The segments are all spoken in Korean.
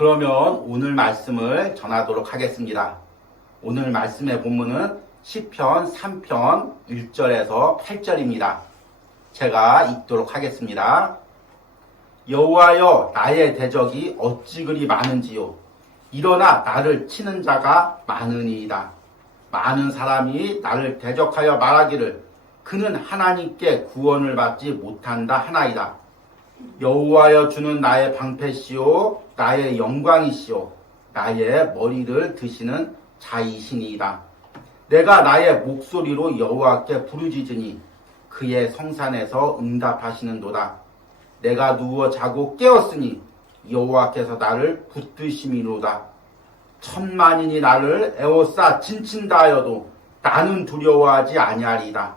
그러면 오늘 말씀을 전하도록 하겠습니다. 오늘 말씀의 본문은 시편 3편 1절에서 8절입니다. 제가 읽도록 하겠습니다. 여호와여, 나의 대적이 어찌 그리 많은지요. 일어나 나를 치는 자가 많으니이다. 많은 사람이 나를 대적하여 말하기를 그는 하나님께 구원을 받지 못한다 하나이다. 여호와여, 주는 나의 방패시오 나의 영광이시오 나의 머리를 드시는 자이시니이다. 내가 나의 목소리로 여호와께 부르짖으니 그의 성산에서 응답하시는도다. 내가 누워 자고 깨었으니 여호와께서 나를 붙드심이로다. 천만인이 나를 에워싸 진친다 하여도 나는 두려워하지 아니하리이다.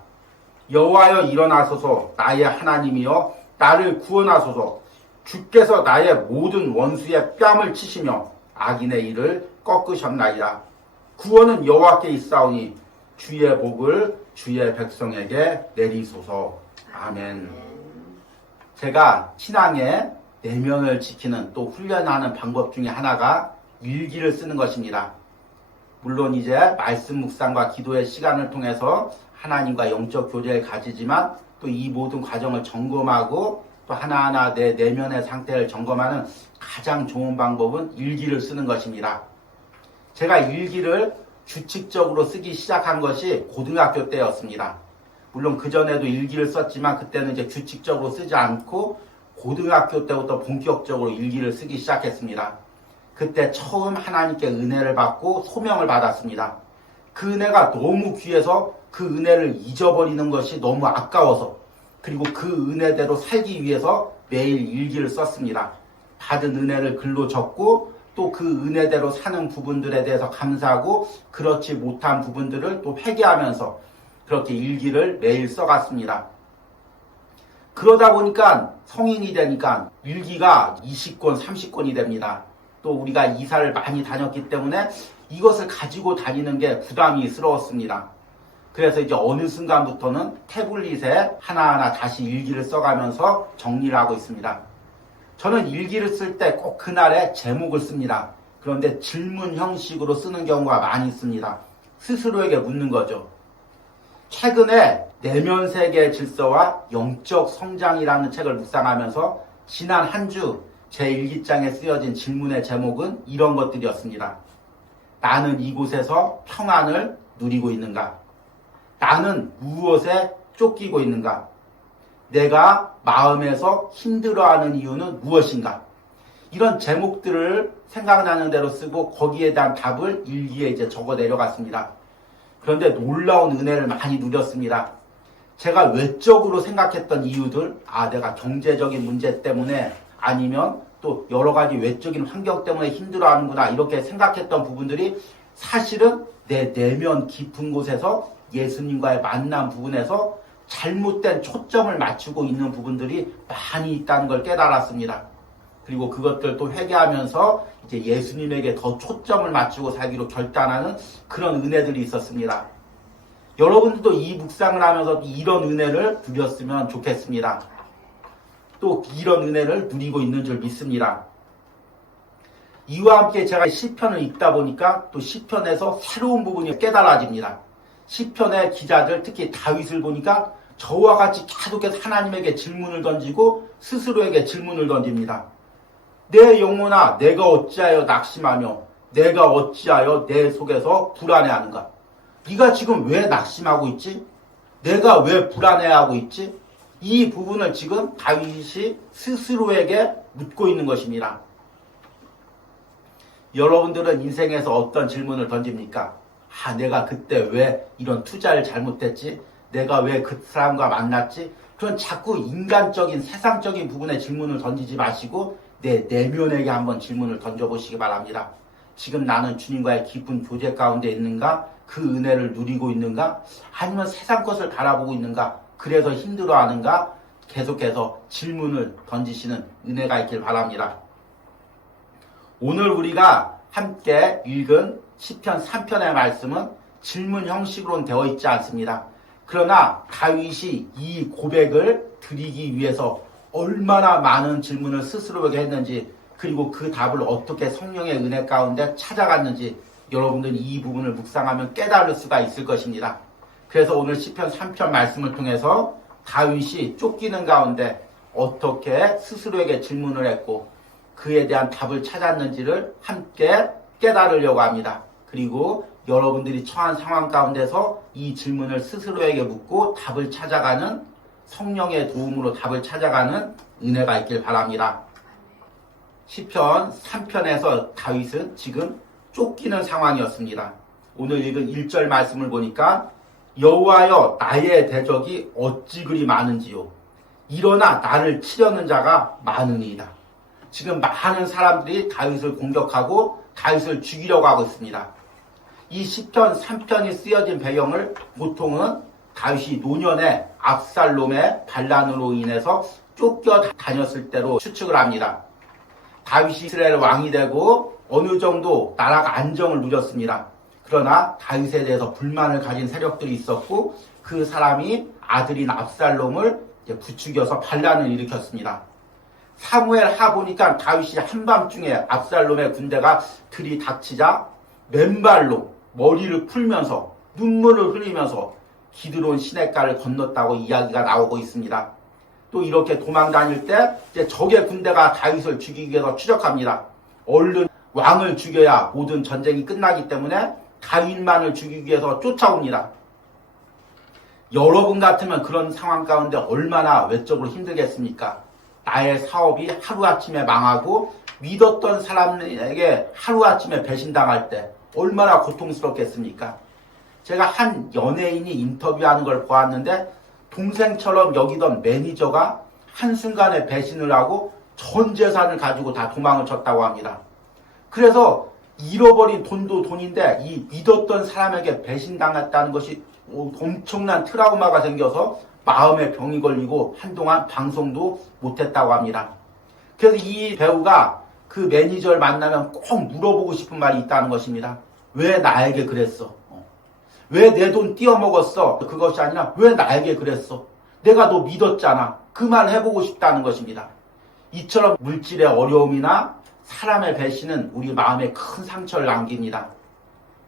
여호와여, 일어나소서. 나의 하나님이여, 나를 구원하소서. 주께서 나의 모든 원수의 뺨을 치시며 악인의 일을 꺾으셨나이다. 구원은 여호와께 있사오니 주의 복을 주의 백성에게 내리소서. 아멘. 제가 신앙의 내면을 지키는 또 훈련하는 방법 중에 하나가 일기를 쓰는 것입니다. 물론 이제 말씀 묵상과 기도의 시간을 통해서 하나님과 영적 교제를 가지지만 또 이 모든 과정을 점검하고 또 하나하나 내 내면의 상태를 점검하는 가장 좋은 방법은 일기를 쓰는 것입니다. 제가 일기를 규칙적으로 쓰기 시작한 것이 고등학교 때였습니다. 물론 그전에도 일기를 썼지만 그때는 이제 규칙적으로 쓰지 않고 고등학교 때부터 본격적으로 일기를 쓰기 시작했습니다. 그때 처음 하나님께 은혜를 받고 소명을 받았습니다. 그 은혜가 너무 귀해서 그 은혜를 잊어버리는 것이 너무 아까워서 그리고 그 은혜대로 살기 위해서 매일 일기를 썼습니다. 받은 은혜를 글로 적고 또 그 은혜대로 사는 부분들에 대해서 감사하고 그렇지 못한 부분들을 또 회개하면서 그렇게 일기를 매일 써갔습니다. 그러다 보니까 성인이 되니까 일기가 20권, 30권이 됩니다. 또 우리가 이사를 많이 다녔기 때문에 이것을 가지고 다니는 게 부담이스러웠습니다. 그래서 이제 어느 순간부터는 태블릿에 하나하나 다시 일기를 써가면서 정리를 하고 있습니다. 저는 일기를 쓸 때 꼭 그날의 제목을 씁니다. 그런데 질문 형식으로 쓰는 경우가 많이 있습니다. 스스로에게 묻는 거죠. 최근에 내면 세계의 질서와 영적 성장이라는 책을 묵상하면서 지난 한 주 제 일기장에 쓰여진 질문의 제목은 이런 것들이었습니다. 나는 이곳에서 평안을 누리고 있는가? 나는 무엇에 쫓기고 있는가? 내가 마음에서 힘들어하는 이유는 무엇인가? 이런 제목들을 생각나는 대로 쓰고 거기에 대한 답을 일기에 이제 적어 내려갔습니다. 그런데 놀라운 은혜를 많이 누렸습니다. 제가 외적으로 생각했던 이유들, 내가 경제적인 문제 때문에 아니면 또 여러 가지 외적인 환경 때문에 힘들어하는구나 이렇게 생각했던 부분들이 사실은 내 내면 깊은 곳에서 예수님과의 만남 부분에서 잘못된 초점을 맞추고 있는 부분들이 많이 있다는 걸 깨달았습니다. 그리고 그것들 또 회개하면서 이제 예수님에게 더 초점을 맞추고 살기로 결단하는 그런 은혜들이 있었습니다. 여러분들도 이 묵상을 하면서 이런 은혜를 누렸으면 좋겠습니다. 또 이런 은혜를 누리고 있는 줄 믿습니다. 이와 함께 제가 시편을 읽다 보니까 또 시편에서 새로운 부분이 깨달아집니다. 시편의 기자들, 특히 다윗을 보니까 저와 같이 계속해서 하나님에게 질문을 던지고 스스로에게 질문을 던집니다. 내 영혼아, 내가 어찌하여 낙심하며 내가 어찌하여 내 속에서 불안해하는가? 네가 지금 왜 낙심하고 있지? 내가 왜 불안해하고 있지? 이 부분을 지금 다윗이 스스로에게 묻고 있는 것입니다. 여러분들은 인생에서 어떤 질문을 던집니까? 내가 그때 왜 이런 투자를 잘못했지? 내가 왜 그 사람과 만났지? 그런 자꾸 인간적인 세상적인 부분에 질문을 던지지 마시고 내 내면에게 한번 질문을 던져보시기 바랍니다. 지금 나는 주님과의 깊은 교제 가운데 있는가? 그 은혜를 누리고 있는가? 아니면 세상 것을 바라보고 있는가? 그래서 힘들어하는가? 계속해서 질문을 던지시는 은혜가 있길 바랍니다. 오늘 우리가 함께 읽은 시편 3편의 말씀은 질문 형식으로는 되어 있지 않습니다. 그러나 다윗이 이 고백을 드리기 위해서 얼마나 많은 질문을 스스로에게 했는지 그리고 그 답을 어떻게 성령의 은혜 가운데 찾아갔는지 여러분들이 이 부분을 묵상하면 깨달을 수가 있을 것입니다. 그래서 오늘 시편 3편 말씀을 통해서 다윗이 쫓기는 가운데 어떻게 스스로에게 질문을 했고 그에 대한 답을 찾았는지를 함께 깨달으려고 합니다. 그리고 여러분들이 처한 상황 가운데서 이 질문을 스스로에게 묻고 답을 찾아가는 성령의 도움으로 답을 찾아가는 은혜가 있길 바랍니다. 시편 3편에서 다윗은 지금 쫓기는 상황이었습니다. 오늘 읽은 1절 말씀을 보니까 여호와여 나의 대적이 어찌 그리 많은지요. 일어나 나를 치려는 자가 많으니이다. 지금 많은 사람들이 다윗을 공격하고 다윗을 죽이려고 하고 있습니다. 이 시편 3편이 쓰여진 배경을 보통은 다윗이 노년에 압살롬의 반란으로 인해서 쫓겨 다녔을 때로 추측을 합니다. 다윗이 이스라엘 왕이 되고 어느 정도 나라가 안정을 누렸습니다. 그러나 다윗에 대해서 불만을 가진 세력들이 있었고 그 사람이 아들인 압살롬을 부추겨서 반란을 일으켰습니다. 사무엘 하 보니까 다윗이 한밤중에 압살롬의 군대가 들이닥치자 맨발로 머리를 풀면서 눈물을 흘리면서 기드론 시냇가를 건넜다고 이야기가 나오고 있습니다. 또 이렇게 도망 다닐 때 이제 적의 군대가 다윗을 죽이기 위해서 추적합니다. 얼른 왕을 죽여야 모든 전쟁이 끝나기 때문에 다윗만을 죽이기 위해서 쫓아옵니다. 여러분 같으면 그런 상황 가운데 얼마나 외적으로 힘들겠습니까? 나의 사업이 하루아침에 망하고 믿었던 사람에게 하루아침에 배신당할 때 얼마나 고통스럽겠습니까? 제가 한 연예인이 인터뷰하는 걸 보았는데 동생처럼 여기던 매니저가 한순간에 배신을 하고 전 재산을 가지고 다 도망을 쳤다고 합니다. 그래서 잃어버린 돈도 돈인데 이 믿었던 사람에게 배신당했다는 것이 엄청난 트라우마가 생겨서 마음에 병이 걸리고 한동안 방송도 못했다고 합니다. 그래서 이 배우가 그 매니저를 만나면 꼭 물어보고 싶은 말이 있다는 것입니다. 왜 나에게 그랬어? 왜 내 돈 띄어먹었어? 그것이 아니라 왜 나에게 그랬어? 내가 너 믿었잖아. 그 말 해보고 싶다는 것입니다. 이처럼 물질의 어려움이나 사람의 배신은 우리 마음에 큰 상처를 남깁니다.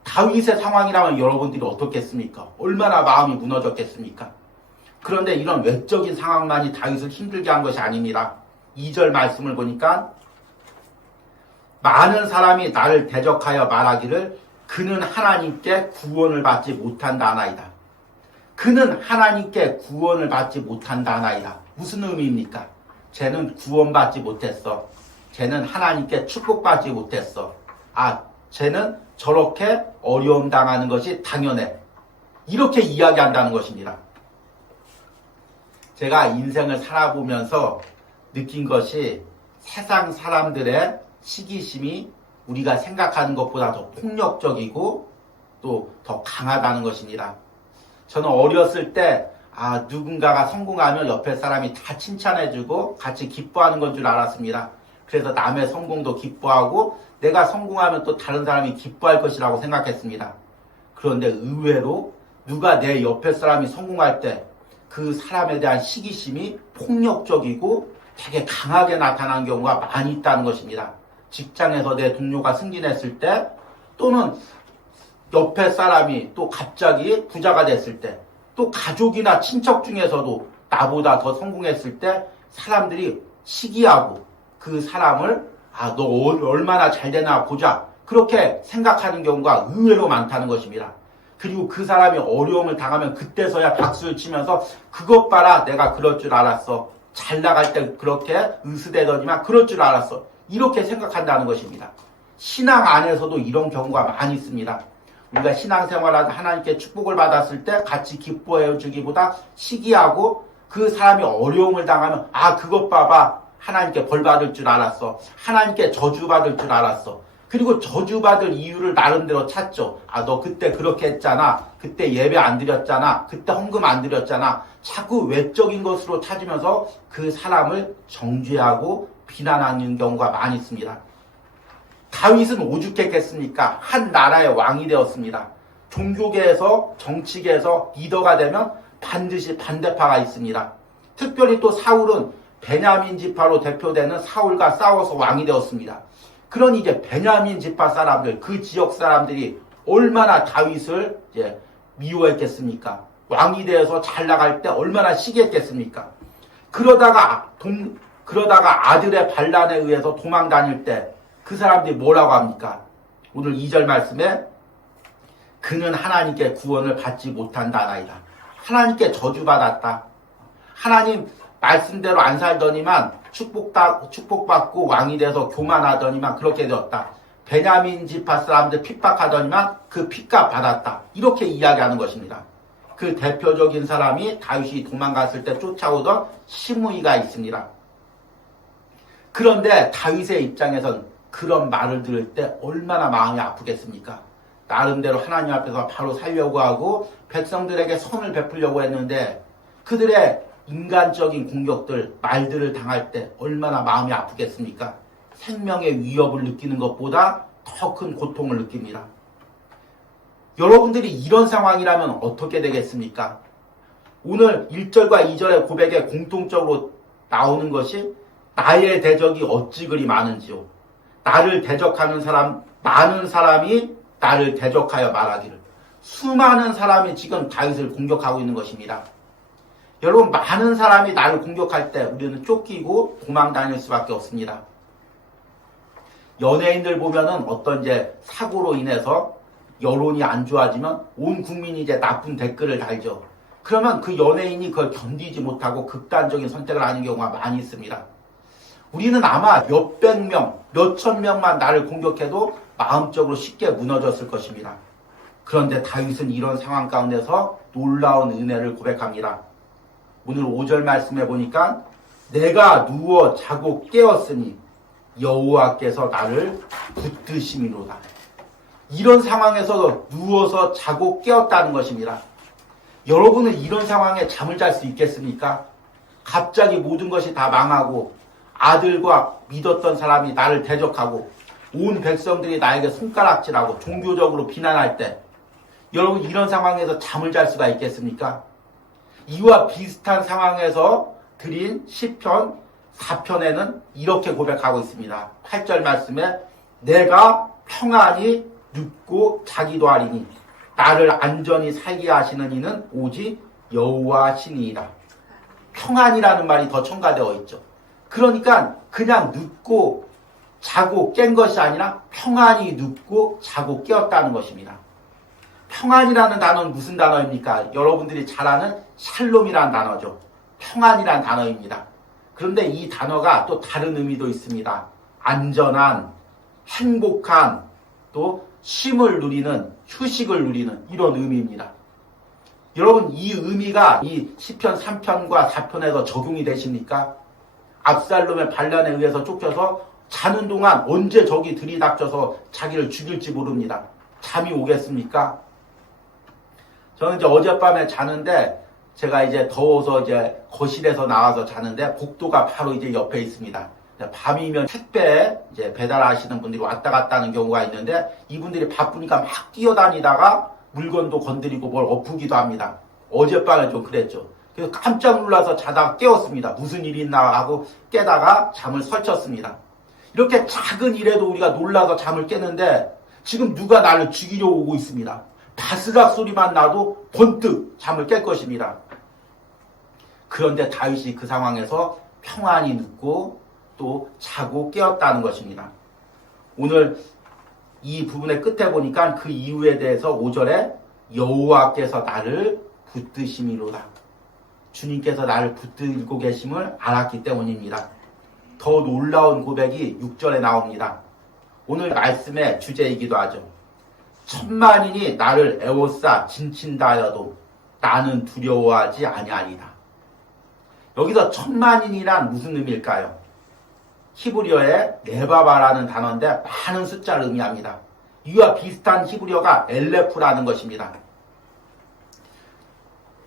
다윗의 상황이라면 여러분들이 어떻겠습니까? 얼마나 마음이 무너졌겠습니까? 그런데 이런 외적인 상황만이 다윗을 힘들게 한 것이 아닙니다. 2절 말씀을 보니까 많은 사람이 나를 대적하여 말하기를 그는 하나님께 구원을 받지 못한다 하나이다. 그는 하나님께 구원을 받지 못한다 하나이다. 무슨 의미입니까? 쟤는 구원받지 못했어. 쟤는 하나님께 축복받지 못했어. 쟤는 저렇게 어려움 당하는 것이 당연해. 이렇게 이야기한다는 것입니다. 제가 인생을 살아보면서 느낀 것이 세상 사람들의 시기심이 우리가 생각하는 것보다 더 폭력적이고 또 더 강하다는 것입니다. 저는 어렸을 때 누군가가 성공하면 옆에 사람이 다 칭찬해주고 같이 기뻐하는 건 줄 알았습니다. 그래서 남의 성공도 기뻐하고 내가 성공하면 또 다른 사람이 기뻐할 것이라고 생각했습니다. 그런데 의외로 누가 내 옆에 사람이 성공할 때 그 사람에 대한 시기심이 폭력적이고 되게 강하게 나타나는 경우가 많이 있다는 것입니다. 직장에서 내 동료가 승진했을 때 또는 옆에 사람이 또 갑자기 부자가 됐을 때 또 가족이나 친척 중에서도 나보다 더 성공했을 때 사람들이 시기하고 그 사람을 너 얼마나 잘 되나 보자 그렇게 생각하는 경우가 의외로 많다는 것입니다. 그리고 그 사람이 어려움을 당하면 그때서야 박수를 치면서 그것 봐라 내가 그럴 줄 알았어. 잘 나갈 때 그렇게 으스대더니만 그럴 줄 알았어. 이렇게 생각한다는 것입니다. 신앙 안에서도 이런 경우가 많이 있습니다. 우리가 신앙생활하다 하나님께 축복을 받았을 때 같이 기뻐해 주기보다 시기하고 그 사람이 어려움을 당하면 그것 봐봐 하나님께 벌 받을 줄 알았어. 하나님께 저주받을 줄 알았어. 그리고 저주받을 이유를 나름대로 찾죠. 너 그때 그렇게 했잖아. 그때 예배 안 드렸잖아. 그때 헌금 안 드렸잖아. 자꾸 외적인 것으로 찾으면서 그 사람을 정죄하고 비난하는 경우가 많이 있습니다. 다윗은 오죽했겠습니까? 한 나라의 왕이 되었습니다. 종교계에서 정치계에서 리더가 되면 반드시 반대파가 있습니다. 특별히 또 사울은 베냐민 지파로 대표되는 사울과 싸워서 왕이 되었습니다. 그러니 이제 베냐민 지파 사람들, 그 지역 사람들이 얼마나 다윗을 이제 미워했겠습니까? 왕이 되어서 잘 나갈 때 얼마나 시기했겠습니까? 그러다가 아들의 반란에 의해서 도망 다닐 때 그 사람들이 뭐라고 합니까? 오늘 2절 말씀에 그는 하나님께 구원을 받지 못한다나이다. 하나님께 저주받았다. 하나님 말씀대로 안 살더니만 축복받고 왕이 돼서 교만하더니만 그렇게 되었다. 베냐민 지파 사람들 핍박하더니만 그 핏값 받았다. 이렇게 이야기하는 것입니다. 그 대표적인 사람이 다윗이 도망갔을 때 쫓아오던 시므이가 있습니다. 그런데 다윗의 입장에선 그런 말을 들을 때 얼마나 마음이 아프겠습니까? 나름대로 하나님 앞에서 바로 살려고 하고 백성들에게 선을 베풀려고 했는데 그들의 인간적인 공격들, 말들을 당할 때 얼마나 마음이 아프겠습니까? 생명의 위협을 느끼는 것보다 더 큰 고통을 느낍니다. 여러분들이 이런 상황이라면 어떻게 되겠습니까? 오늘 1절과 2절의 고백에 공통적으로 나오는 것이 나의 대적이 어찌 그리 많은지요. 나를 대적하는 사람, 많은 사람이 나를 대적하여 말하기를. 수많은 사람이 지금 다윗을 공격하고 있는 것입니다. 여러분, 많은 사람이 나를 공격할 때 우리는 쫓기고 도망 다닐 수밖에 없습니다. 연예인들 보면은 어떤 이제 사고로 인해서 여론이 안 좋아지면 온 국민이 이제 나쁜 댓글을 달죠. 그러면 그 연예인이 그걸 견디지 못하고 극단적인 선택을 하는 경우가 많이 있습니다. 우리는 아마 몇백 명, 몇천 명만 나를 공격해도 마음적으로 쉽게 무너졌을 것입니다. 그런데 다윗은 이런 상황 가운데서 놀라운 은혜를 고백합니다. 오늘 5절 말씀해 보니까 내가 누워 자고 깨었으니 여호와께서 나를 붙드심이로다. 이런 상황에서 누워서 자고 깨었다는 것입니다. 여러분은 이런 상황에 잠을 잘 수 있겠습니까? 갑자기 모든 것이 다 망하고 아들과 믿었던 사람이 나를 대적하고 온 백성들이 나에게 손가락질하고 종교적으로 비난할 때 여러분 이런 상황에서 잠을 잘 수가 있겠습니까? 이와 비슷한 상황에서 드린 시편 4편에는 이렇게 고백하고 있습니다. 8절 말씀에 내가 평안히 눕고 자기도 하리니 나를 안전히 살게 하시는 이는 오직 여호와시니이다. 평안이라는 말이 더 첨가되어 있죠. 그러니까 그냥 눕고 자고 깬 것이 아니라 평안히 눕고 자고 깨었다는 것입니다. 평안이라는 단어는 무슨 단어입니까? 여러분들이 잘 아는 샬롬이라는 단어죠. 평안이라는 단어입니다. 그런데 이 단어가 또 다른 의미도 있습니다. 안전한, 행복한, 또 쉼을 누리는, 휴식을 누리는 이런 의미입니다. 여러분 이 의미가 이 시편 3편과 4편에서 적용이 되십니까? 압살롬의 반란에 의해서 쫓겨서 자는 동안 언제 적이 들이닥쳐서 자기를 죽일지 모릅니다. 잠이 오겠습니까? 저는 이제 어젯밤에 자는데 제가 이제 더워서 이제 거실에서 나와서 자는데 복도가 바로 이제 옆에 있습니다. 밤이면 택배 이제 배달하시는 분들이 왔다 갔다 하는 경우가 있는데 이분들이 바쁘니까 막 뛰어다니다가 물건도 건드리고 뭘 엎기도 합니다. 어젯밤에 좀 그랬죠. 그래서 깜짝 놀라서 자다가 깨웠습니다. 무슨 일이 있나 하고 깨다가 잠을 설쳤습니다. 이렇게 작은 일에도 우리가 놀라서 잠을 깨는데 지금 누가 나를 죽이려고 오고 있습니다. 바스락 소리만 나도 번뜩 잠을 깰 것입니다. 그런데 다윗이 그 상황에서 평안히 눕고 또 자고 깨었다는 것입니다. 오늘 이 부분의 끝에 보니까 그 이유에 대해서 5절에 여호와께서 나를 붙드심이로다. 주님께서 나를 붙들고 계심을 알았기 때문입니다. 더 놀라운 고백이 6절에 나옵니다. 오늘 말씀의 주제이기도 하죠. 천만인이 나를 애워싸 진친다 하여도 나는 두려워하지 아니하리라. 여기서 천만인이란 무슨 의미일까요? 히브리어의 네바바라는 단어인데 많은 숫자를 의미합니다. 이와 비슷한 히브리어가 엘레프라는 것입니다.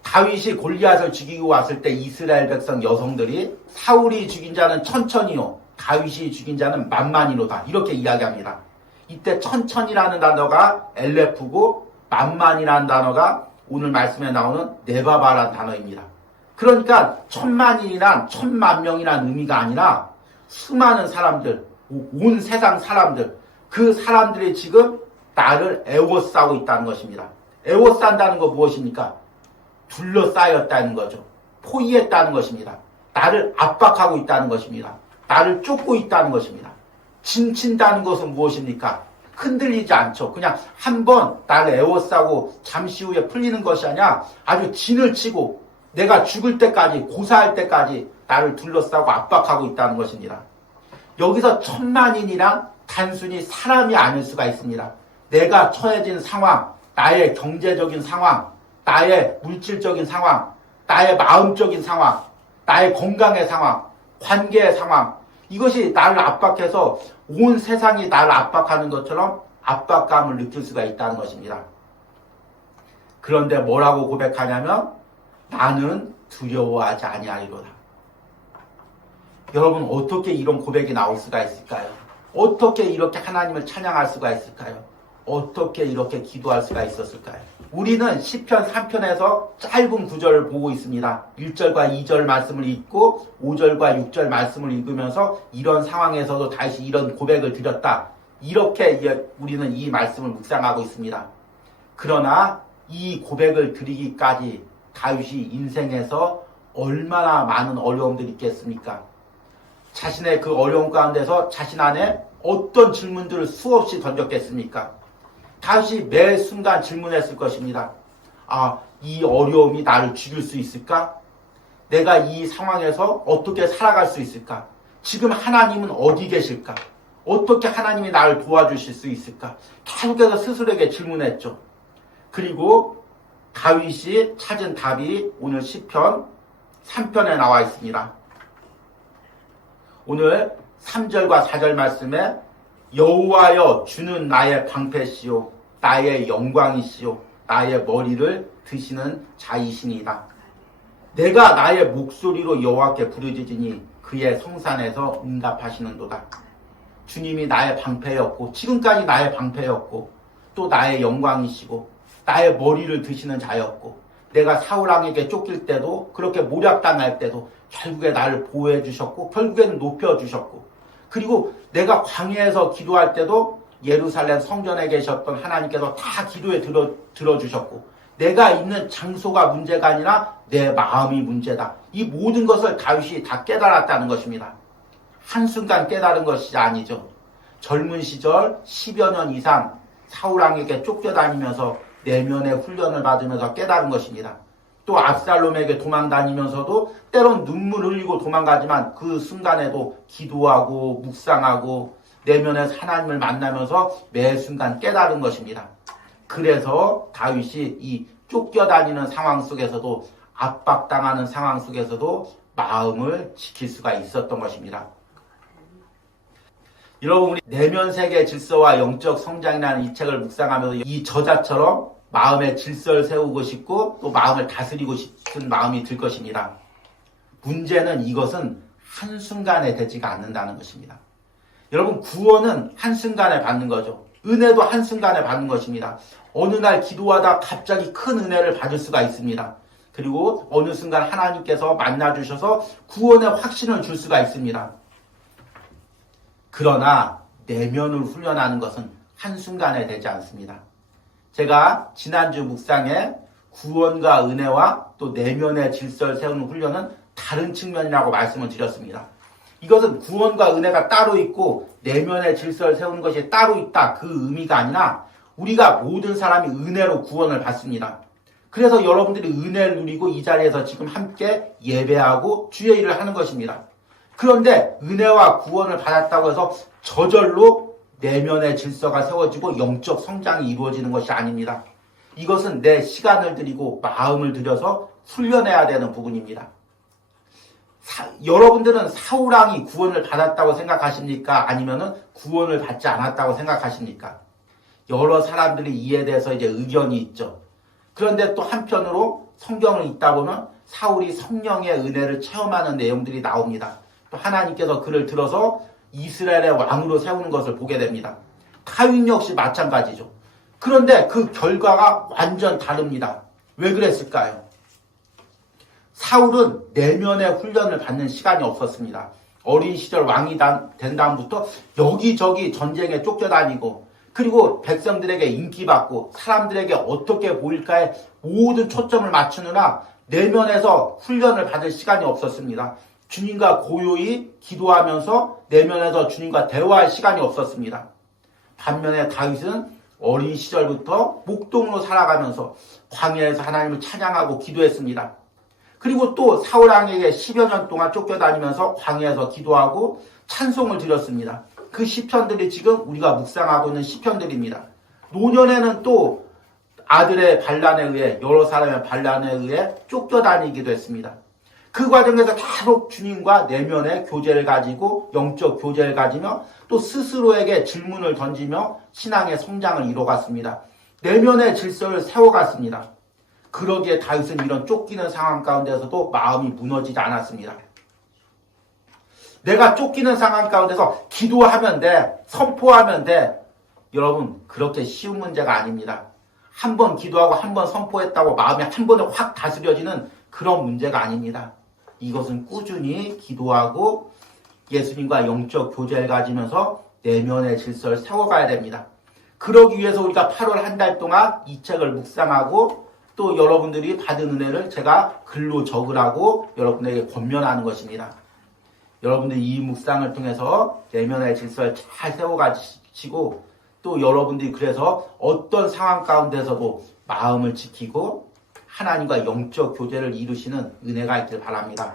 다윗이 골리앗을 죽이고 왔을 때 이스라엘 백성 여성들이 사울이 죽인 자는 천천히요 다윗이 죽인 자는 만만이로다 이렇게 이야기합니다. 이때 천천히라는 단어가 엘레프고 만만이라는 단어가 오늘 말씀에 나오는 네바바라는 단어입니다. 그러니까 천만인이란 천만 명이란 의미가 아니라 수많은 사람들, 온 세상 사람들, 그 사람들이 지금 나를 애워싸고 있다는 것입니다. 애워싼다는 거 무엇입니까? 둘러싸였다는 거죠. 포위했다는 것입니다. 나를 압박하고 있다는 것입니다. 나를 쫓고 있다는 것입니다. 진친다는 것은 무엇입니까? 흔들리지 않죠. 그냥 한번 나를 애워싸고 잠시 후에 풀리는 것이 아니라 아주 진을 치고 내가 죽을 때까지, 고사할 때까지 나를 둘러싸고 압박하고 있다는 것입니다. 여기서 천만인이란 단순히 사람이 아닐 수가 있습니다. 내가 처해진 상황, 나의 경제적인 상황, 나의 물질적인 상황, 나의 마음적인 상황, 나의 건강의 상황, 관계의 상황, 이것이 나를 압박해서 온 세상이 나를 압박하는 것처럼 압박감을 느낄 수가 있다는 것입니다. 그런데 뭐라고 고백하냐면 나는 두려워하지 아니하리로다. 여러분 어떻게 이런 고백이 나올 수가 있을까요? 어떻게 이렇게 하나님을 찬양할 수가 있을까요? 어떻게 이렇게 기도할 수가 있었을까요? 우리는 시편 3편에서 짧은 구절을 보고 있습니다. 1절과 2절 말씀을 읽고 5절과 6절 말씀을 읽으면서 이런 상황에서도 다시 이런 고백을 드렸다. 이렇게 우리는 이 말씀을 묵상하고 있습니다. 그러나 이 고백을 드리기까지 다윗이 인생에서 얼마나 많은 어려움들이 있겠습니까? 자신의 그 어려움 가운데서 자신 안에 어떤 질문들을 수없이 던졌겠습니까? 다윗이 매 순간 질문했을 것입니다. 이 어려움이 나를 죽일 수 있을까? 내가 이 상황에서 어떻게 살아갈 수 있을까? 지금 하나님은 어디 계실까? 어떻게 하나님이 나를 도와주실 수 있을까? 계속해서 스스로에게 질문했죠. 그리고 다윗이 찾은 답이 오늘 시편 3편에 나와 있습니다. 오늘 3절과 4절 말씀에 여호와여 주는 나의 방패시요 나의 영광이시요 나의 머리를 드시는 자이시니이다. 내가 나의 목소리로 여호와께 부르짖으니 그의 성산에서 응답하시는도다. 주님이 나의 방패였고 지금까지 나의 방패였고 또 나의 영광이시고 나의 머리를 드시는 자였고 내가 사울왕에게 쫓길 때도 그렇게 모략당할 때도 결국에 나를 보호해 주셨고 결국에는 높여 주셨고 그리고 내가 광야에서 기도할 때도 예루살렘 성전에 계셨던 하나님께서 다 기도에 들어주셨고 내가 있는 장소가 문제가 아니라 내 마음이 문제다. 이 모든 것을 다윗이 다 깨달았다는 것입니다. 한순간 깨달은 것이 아니죠. 젊은 시절 10여 년 이상 사울왕에게 쫓겨다니면서 내면의 훈련을 받으면서 깨달은 것입니다. 또 압살롬에게 도망다니면서도 때론 눈물 흘리고 도망가지만 그 순간에도 기도하고 묵상하고 내면에서 하나님을 만나면서 매 순간 깨달은 것입니다. 그래서 다윗이 이 쫓겨다니는 상황 속에서도 압박당하는 상황 속에서도 마음을 지킬 수가 있었던 것입니다. 여러분 우리 내면 세계 질서와 영적 성장이라는 이 책을 묵상하면서 이 저자처럼 마음의 질서를 세우고 싶고 또 마음을 다스리고 싶은 마음이 들 것입니다. 문제는 이것은 한순간에 되지가 않는다는 것입니다. 여러분 구원은 한순간에 받는 거죠. 은혜도 한순간에 받는 것입니다. 어느 날 기도하다 갑자기 큰 은혜를 받을 수가 있습니다. 그리고 어느 순간 하나님께서 만나주셔서 구원의 확신을 줄 수가 있습니다. 그러나 내면을 훈련하는 것은 한순간에 되지 않습니다. 제가 지난주 묵상에 구원과 은혜와 또 내면의 질서를 세우는 훈련은 다른 측면이라고 말씀을 드렸습니다. 이것은 구원과 은혜가 따로 있고 내면의 질서를 세우는 것이 따로 있다. 그 의미가 아니라 우리가 모든 사람이 은혜로 구원을 받습니다. 그래서 여러분들이 은혜를 누리고 이 자리에서 지금 함께 예배하고 주의 일을 하는 것입니다. 그런데 은혜와 구원을 받았다고 해서 저절로 내면의 질서가 세워지고 영적 성장이 이루어지는 것이 아닙니다. 이것은 내 시간을 들이고 마음을 들여서 훈련해야 되는 부분입니다. 여러분들은 사울왕이 구원을 받았다고 생각하십니까? 아니면은 구원을 받지 않았다고 생각하십니까? 여러 사람들이 이에 대해서 이제 의견이 있죠. 그런데 또 한편으로 성경을 읽다 보면 사울이 성령의 은혜를 체험하는 내용들이 나옵니다. 또 하나님께서 그를 들어서 이스라엘의 왕으로 세우는 것을 보게 됩니다. 다윗 역시 마찬가지죠. 그런데 그 결과가 완전 다릅니다. 왜 그랬을까요? 사울은 내면의 훈련을 받는 시간이 없었습니다. 어린 시절 왕이 된 다음부터 여기저기 전쟁에 쫓겨다니고 그리고 백성들에게 인기받고 사람들에게 어떻게 보일까에 모든 초점을 맞추느라 내면에서 훈련을 받을 시간이 없었습니다. 주님과 고요히 기도하면서 내면에서 주님과 대화할 시간이 없었습니다. 반면에 다윗은 어린 시절부터 목동으로 살아가면서 광야에서 하나님을 찬양하고 기도했습니다. 그리고 또 사울왕에게 10여 년 동안 쫓겨다니면서 광야에서 기도하고 찬송을 드렸습니다. 그 시편들이 지금 우리가 묵상하고 있는 시편들입니다. 노년에는 또 아들의 반란에 의해 여러 사람의 반란에 의해 쫓겨다니기도 했습니다. 그 과정에서 계속 주님과 내면의 교제를 가지고 영적 교제를 가지며 또 스스로에게 질문을 던지며 신앙의 성장을 이뤄갔습니다. 내면의 질서를 세워갔습니다. 그러기에 다윗은 이런 쫓기는 상황 가운데서도 마음이 무너지지 않았습니다. 내가 쫓기는 상황 가운데서 기도하면 돼, 선포하면 돼. 여러분, 그렇게 쉬운 문제가 아닙니다. 한 번 기도하고 한 번 선포했다고 마음이 한 번에 확 다스려지는 그런 문제가 아닙니다. 이것은 꾸준히 기도하고 예수님과 영적 교제를 가지면서 내면의 질서를 세워가야 됩니다. 그러기 위해서 우리가 8월 한 달 동안 이 책을 묵상하고 또 여러분들이 받은 은혜를 제가 글로 적으라고 여러분에게 권면하는 것입니다. 여러분들이 이 묵상을 통해서 내면의 질서를 잘 세워가시고 또 여러분들이 그래서 어떤 상황 가운데서도 마음을 지키고 하나님과 영적 교제를 이루시는 은혜가 있길 바랍니다.